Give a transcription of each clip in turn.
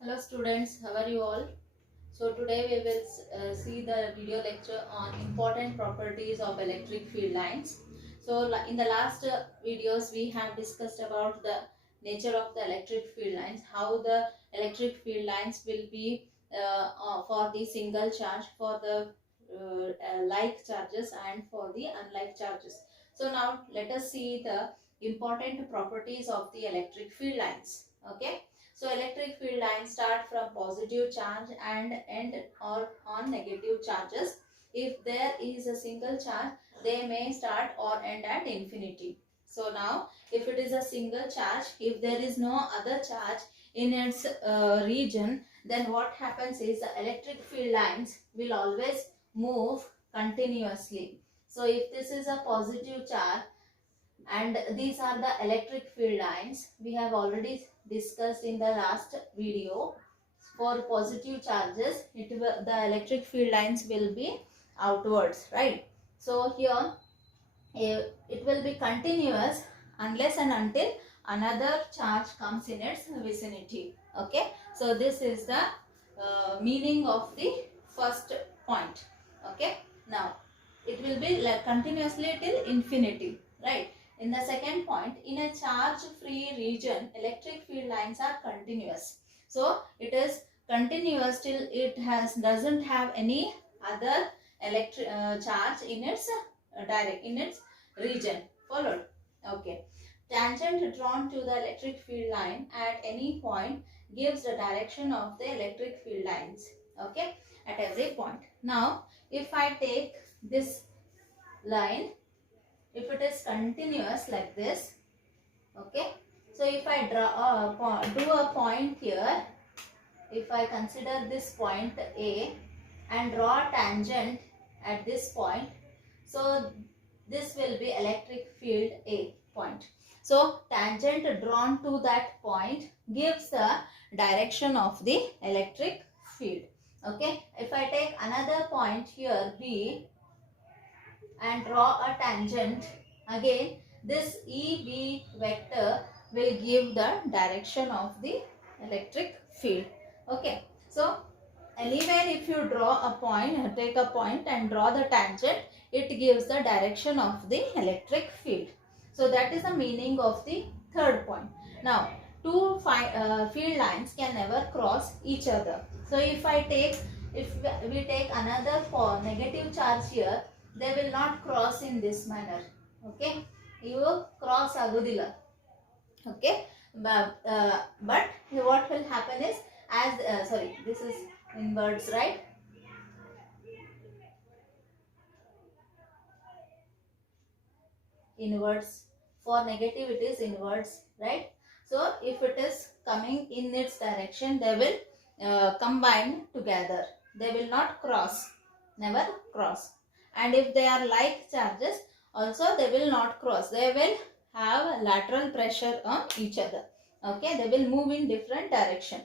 Hello students, how are you all? So today we will see the video lecture on important properties of electric field lines. So in the last videos we have discussed about the nature of the electric field lines, how the electric field lines will be for the single charge, for the like charges and for the unlike charges. So now let us see the important properties of the electric field lines. Okay. So electric field lines start from positive charge and end or on negative charges. If there is a single charge, they may start or end at infinity. So now if it is a single charge, if there is no other charge in its region, then what happens is the electric field lines will always move continuously. So if this is a positive charge, and these are the electric field lines we have already discussed in the last video. For positive charges, the electric field lines will be outwards, right? So here it will be continuous unless and until another charge comes in its vicinity. Okay, so this is the meaning of the first point. Okay, now it will be like continuously till infinity, right? In the second point, in a charge free region, electric field lines are continuous. So it is continuous till it doesn't have any other electric charge in its in its region. Followed? Okay. Tangent drawn to the electric field line at any point gives the direction of the electric field lines. Okay, at every point. Now if I take this line, if it is continuous like this, okay, so if I do a point here, if I consider this point A and draw a tangent at this point, so this will be electric field A point. So tangent drawn to that point gives the direction of the electric field. Okay, if I take another point here B and draw a tangent, again this EB vector will give the direction of the electric field. Okay, so anywhere if you draw a point, take a point and draw the tangent, it gives the direction of the electric field. So that is the meaning of the third point. Now two field lines can never cross each other. So if we take another negative charge here, they will not cross in this manner. Okay, you cross agudilla. Okay, but what will happen is, as sorry, this is inwards, right? Inwards. For negative it is inwards, right? So if it is coming in its direction, they will combine together. They will not cross, never cross. And if they are like charges, also they will not cross. They will have lateral pressure on each other. Okay, they will move in different direction.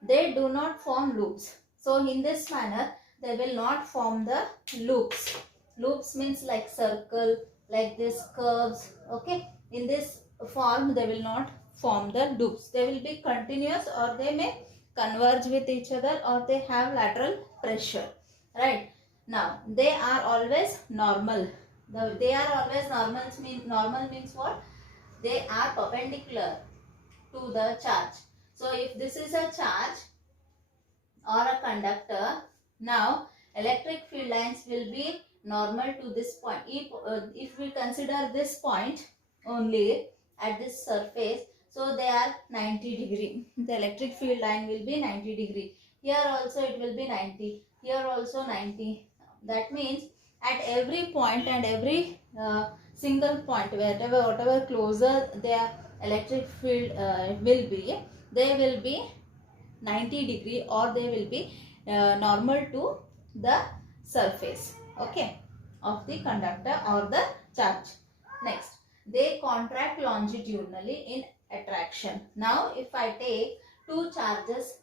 They do not form loops. So in this manner, they will not form the loops. Loops means like circle, like this curves. Okay, in this form they will not form the loops. They will be continuous, or they may converge with each other, or they have lateral pressure, right? Now they are always normal. They are always normal means what? They are perpendicular to the charge. So if this is a charge or a conductor, now electric field lines will be normal to this point. If we consider this point only at this surface, so they are 90 degree. The electric field line will be 90 degree. Here also it will be 90. Here also 90. That means at every point and every single point, whatever closer their electric field will be, they will be 90 degree, or they will be normal to the surface, okay, of the conductor or the charge. Next, they contract longitudinally in attraction. Now if I take two charges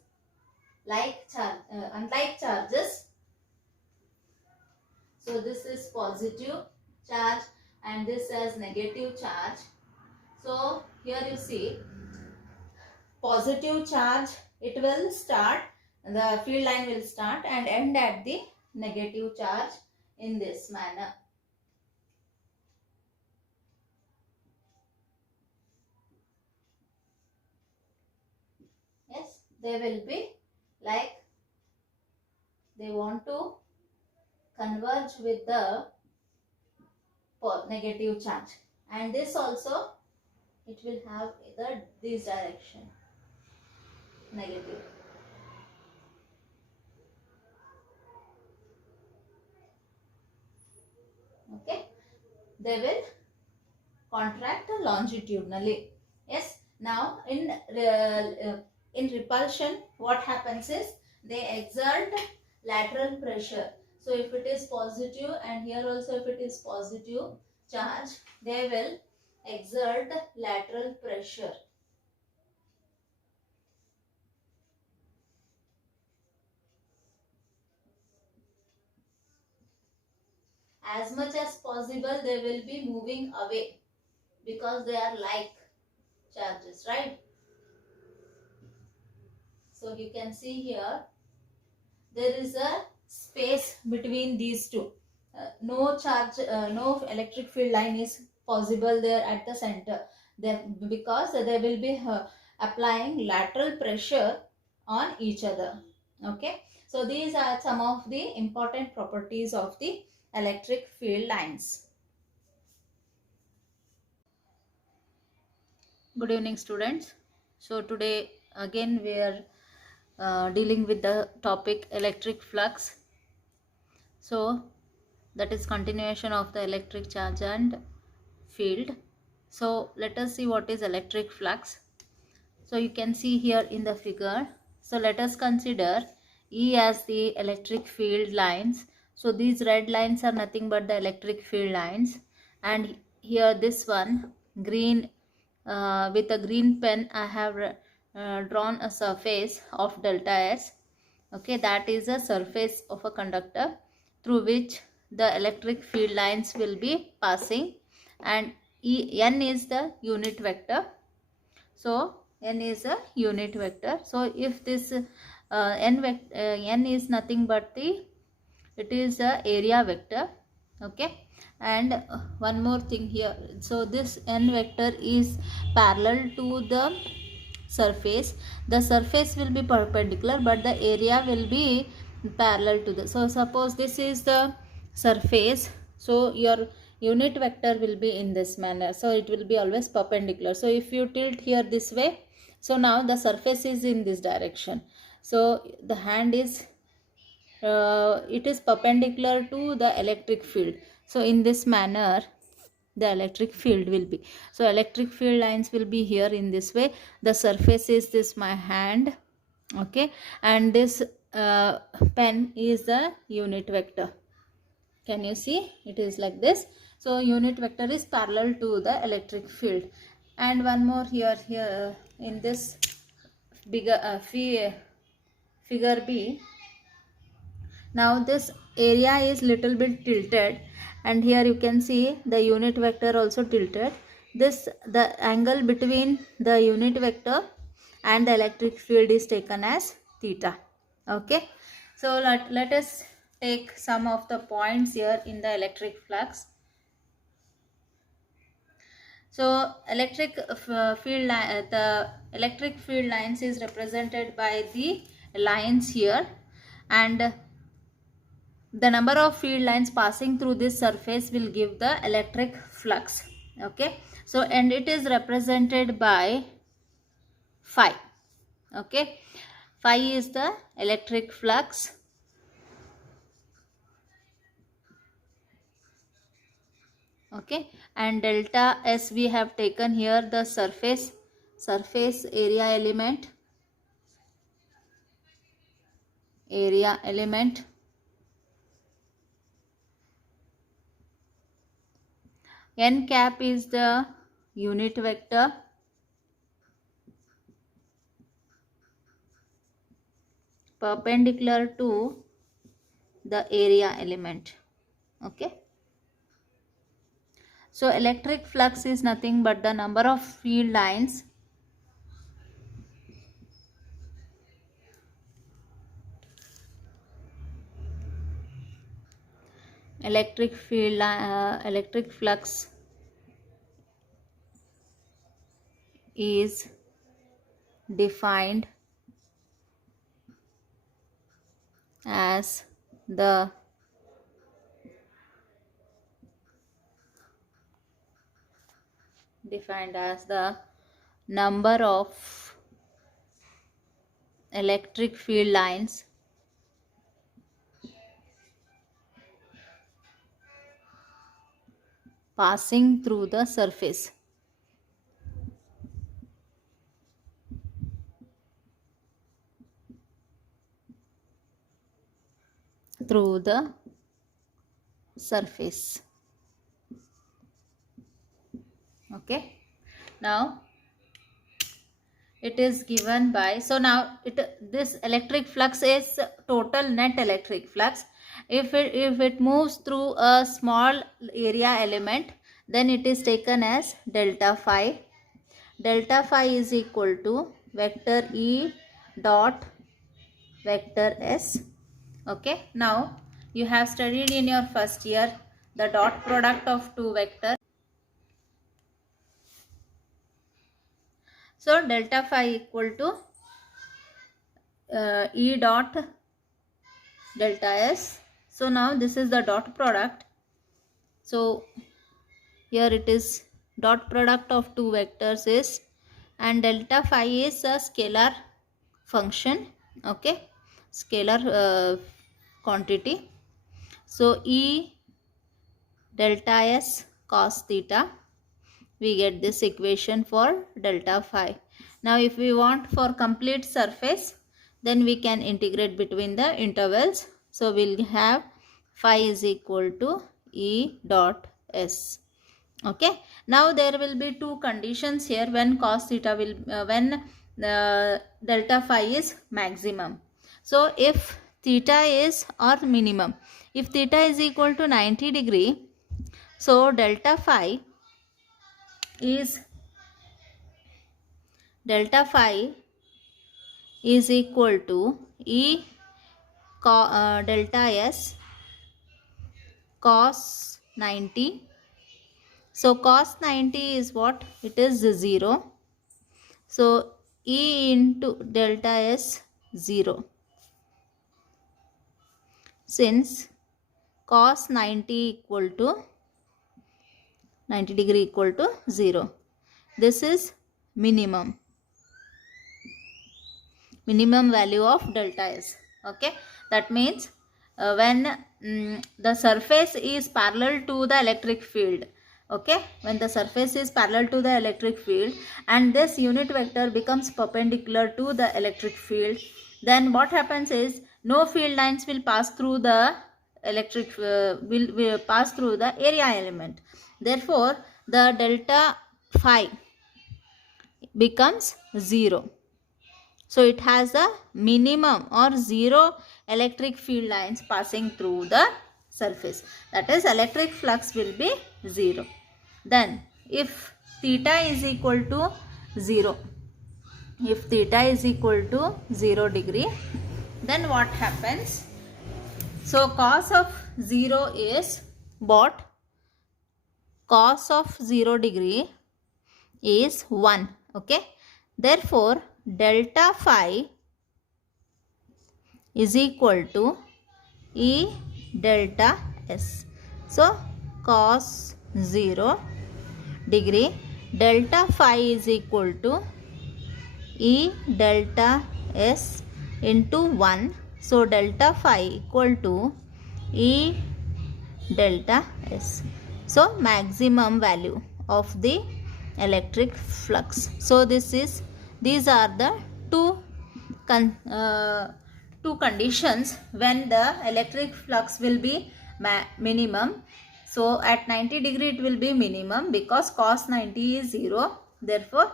unlike charges, so this is positive charge and this is negative charge. So here you see positive charge it will start, the field line will start and end at the negative charge in this manner. Yes, they will be like they want to converge with the negative charge, and this also it will have this direction negative. Okay, they will contract longitudinally. Yes, now in repulsion what happens is they exert lateral pressure. So if it is positive, and here also if it is positive charge, they will exert lateral pressure. As much as possible they will be moving away, because they are like charges, right? So you can see here there is a space between these two. No charge, no electric field line is possible there at the center, because they will be applying lateral pressure on each other. Okay, so these are some of the important properties of the electric field lines. Good evening, students. So today again we are dealing with the topic electric flux. So that is continuation of the electric charge and field. So let us see what is electric flux. So you can see here in the figure. So let us consider E as the electric field lines. So these red lines are nothing but the electric field lines, and here this one green, with a green pen I have drawn a surface of delta S. Okay, that is a surface of a conductor through which the electric field lines will be passing, and N is the unit vector. So N is a unit vector. So if this N is nothing but it is a area vector. Okay, and one more thing here. So this N vector is parallel to the surface. The surface will be perpendicular, but the area will be parallel to the. So suppose this is the surface, so your unit vector will be in this manner. So it will be always perpendicular. So if you tilt here this way, so now the surface is in this direction. So the hand is it is perpendicular to the electric field. So in this manner the electric field will be. So electric field lines will be here in this way. The surface is this my hand. Okay, and this pen is the unit vector. Can you see? It is like this. So unit vector is parallel to the electric field. And one more here in this bigger figure B. Now this area is little bit tilted, and here you can see the unit vector also tilted. The angle between the unit vector and the electric field is taken as theta. Okay, so let us take some of the points here in the electric flux. So electric field line, the electric field lines is represented by the lines here, and the number of field lines passing through this surface will give the electric flux. Okay, so and it is represented by phi. Okay, phi is the electric flux. Okay, and delta S we have taken here the surface area element, N cap is the unit vector, perpendicular to the area element. Okay, so electric flux is nothing but the number of field lines electric field electric flux is defined as the number of electric field lines passing through the surface. Okay, now it is given by, so now this electric flux is total net electric flux. If it moves through a small area element, then it is taken as delta phi. Delta phi is equal to vector E dot vector S. Okay, now you have studied in your first year the dot product of two vectors. So delta phi equal to E dot delta S. So now this is the dot product. So here it is dot product of two vectors is, and delta phi is a scalar function. Okay, scalar quantity. So E delta S cos theta, we get this equation for delta phi. Now if we want for complete surface, then we can integrate between the intervals. So we'll have phi is equal to E dot S. Okay, now there will be two conditions here when cos theta will when delta phi is maximum. So if theta is or minimum, if theta is equal to 90 degree, so delta phi is equal to E delta S cos 90. So cos 90 is what? It is 0. So E into delta S 0. Since cos 90 equal to 90 degree equal to 0. This is minimum value of delta S. Okay, that means when the surface is parallel to the electric field. Okay, when the surface is parallel to the electric field and this unit vector becomes perpendicular to the electric field, then what happens is no field lines will pass through the electric will pass through the area element. Therefore the delta phi becomes 0. So it has a minimum or 0 electric field lines passing through the surface. That is, electric flux will be 0. Then if theta is equal to 0, if theta is equal to 0 degree, then what happens? So cos of 0 is what? Cos of 0 degree is 1. Okay, therefore delta phi is equal to E delta S. So cos 0 degree delta phi is equal to E delta S into 1. So delta phi equal to E delta S. So maximum value of the electric flux. So these are the two conditions when the electric flux will be minimum. So at 90 degree it will be minimum because cos 90 is 0. Therefore,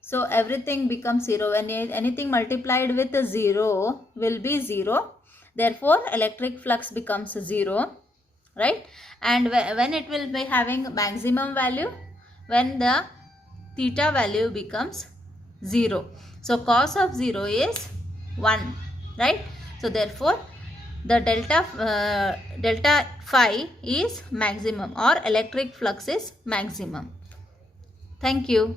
so everything becomes 0. When anything multiplied with 0 will be 0. Therefore, electric flux becomes 0. Right? And when it will be having maximum value, when the theta value becomes 0. So cos of 0 is 1. Right? So therefore the delta phi is maximum or electric flux is maximum. Thank you.